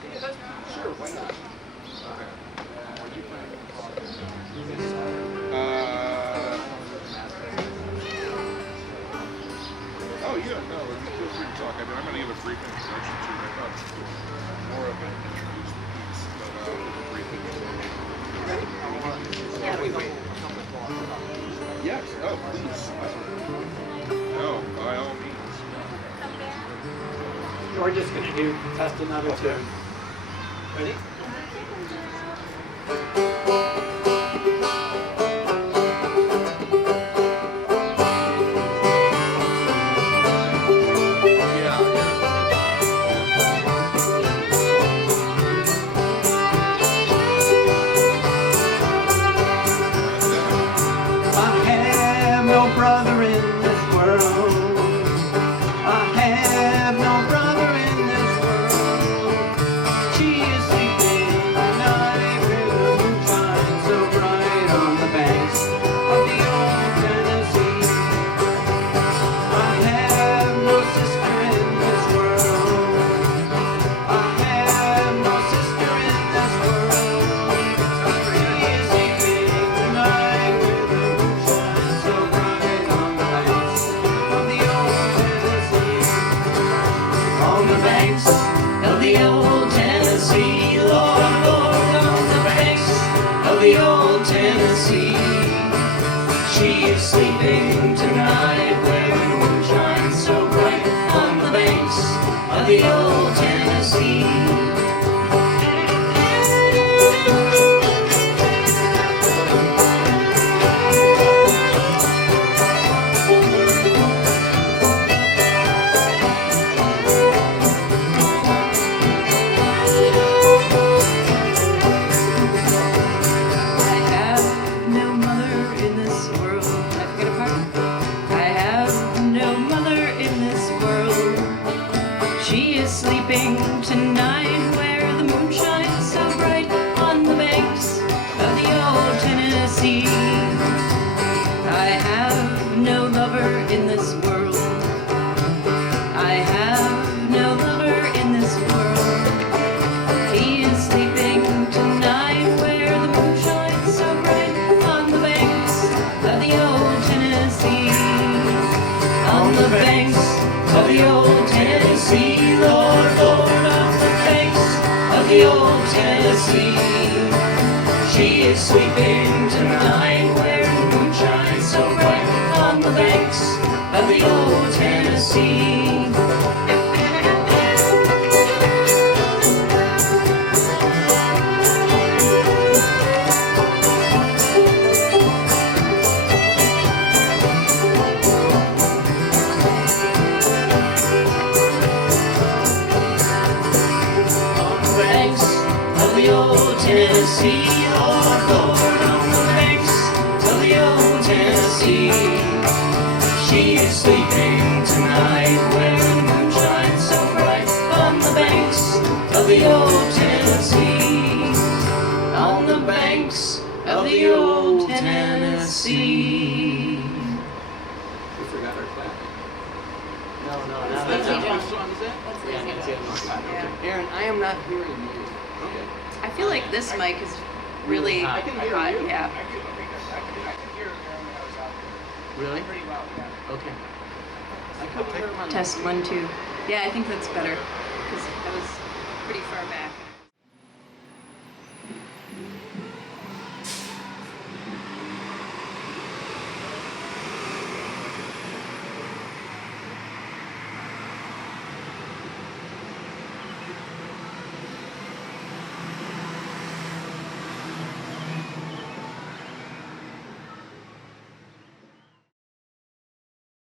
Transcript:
Sure, why not? Oh yeah, no, feel free to talk. I mean, I'm going to give a brief introduction to it. I thought more of it introduced the piece, but a brief introduction. Yeah, wait. Yes, oh, please. No, by all means. We're just going to do test another two. Ready? No brother in this world. I have no brother in this world. She is sleeping tonight with the moonshine so bright on the banks of the old Tennessee. I have no sister in this world. I have no sister in this world. She is sleeping tonight with the moonshine so bright on the banks of the old Tennessee. On the banks of the old Tennessee, Lord, Lord, on the banks of the old Tennessee. She is sleeping tonight where the moon shines so bright on the banks of the old Tennessee. She is sleeping tonight where the moon shines so bright on the banks of the old Tennessee. I have no lover in this world. I have no lover in this world. He is sleeping tonight where the moon shines so bright on the banks of the old Tennessee. On the banks of the old Tennessee, Lord, Lord, on the banks of the old Tennessee. She is sleeping tonight where the moon shines so bright on the banks of the old Tennessee. The old Tennessee, Lord, Lord, on the banks of the old Tennessee. She is sleeping tonight where the moon shines so bright on the banks of the old Tennessee. On the banks of the old Tennessee. We forgot our clapping. No, that's what song is that? Yeah. Aaron, I am not hearing you. Okay. I feel like this mic is really I can hear hot. you. Yeah. I could hear it when I was out there. Really? Pretty well, yeah. Okay. I couldn't hear him on Test 1, 2. Yeah, I think that's better because I was pretty far back.